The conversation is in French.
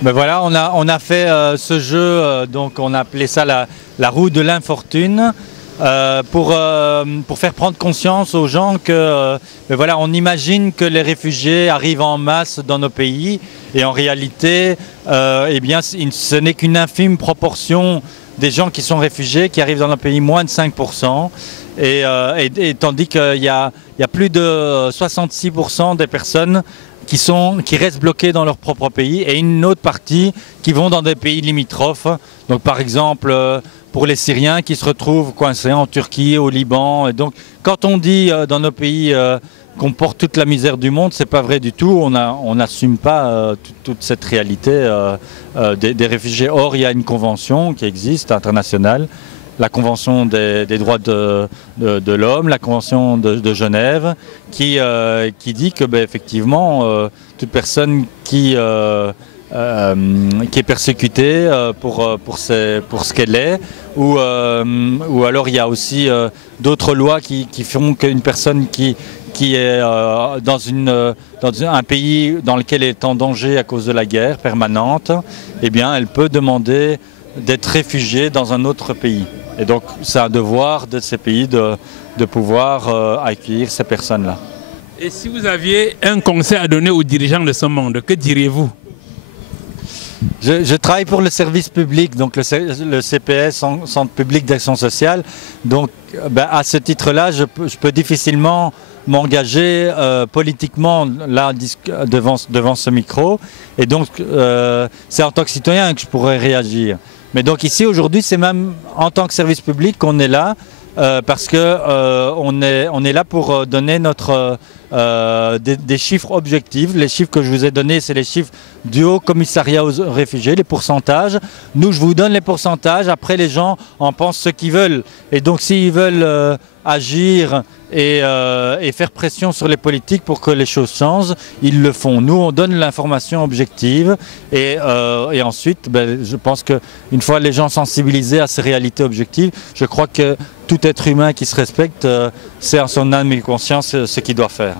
Ben voilà, on a fait ce jeu, donc on a appelé ça la roue de l'infortune, pour faire prendre conscience aux gens que ben voilà, on imagine que les réfugiés arrivent en masse dans nos pays et en réalité, eh bien, ce n'est qu'une infime proportion des gens qui sont réfugiés qui arrivent dans nos pays, moins de 5%. Et tandis qu'il y a plus de 66% des personnes qui restent bloqués dans leur propre pays et une autre partie qui vont dans des pays limitrophes. Donc par exemple pour les Syriens qui se retrouvent coincés en Turquie, au Liban. Et donc quand on dit dans nos pays qu'on porte toute la misère du monde, c'est pas vrai du tout. On n'assume pas toute cette réalité des réfugiés. Or il y a une convention qui existe internationale, la Convention des droits de l'homme, la Convention de Genève, qui dit que ben, effectivement, toute personne qui est persécutée pour ce qu'elle est, ou alors il y a aussi d'autres lois qui font qu'une personne qui est dans un pays dans lequel elle est en danger à cause de la guerre permanente, eh bien, elle peut demander d'être réfugiée dans un autre pays. Et donc, c'est un devoir de ces pays de pouvoir accueillir ces personnes-là. Et si vous aviez un conseil à donner aux dirigeants de ce monde, que diriez-vous? Je travaille pour le service public, donc le CPS, Centre public d'action sociale. Donc, ben, à ce titre-là, je peux difficilement m'engager politiquement là devant ce micro. Et donc, c'est en tant que citoyen que je pourrais réagir. Mais donc ici, aujourd'hui, c'est même en tant que service public qu'on est là, parce que on est là pour donner des chiffres objectifs. Les chiffres que je vous ai donnés, c'est les chiffres du Haut Commissariat aux réfugiés, les pourcentages. Nous, je vous donne les pourcentages. Après, les gens en pensent ce qu'ils veulent. Et donc, s'ils veulent agir et faire pression sur les politiques pour que les choses changent, ils le font. Nous, on donne l'information objective et ensuite, ben, je pense qu'une fois les gens sensibilisés à ces réalités objectives, je crois que tout être humain qui se respecte sait en son âme et conscience ce qu'il doit faire.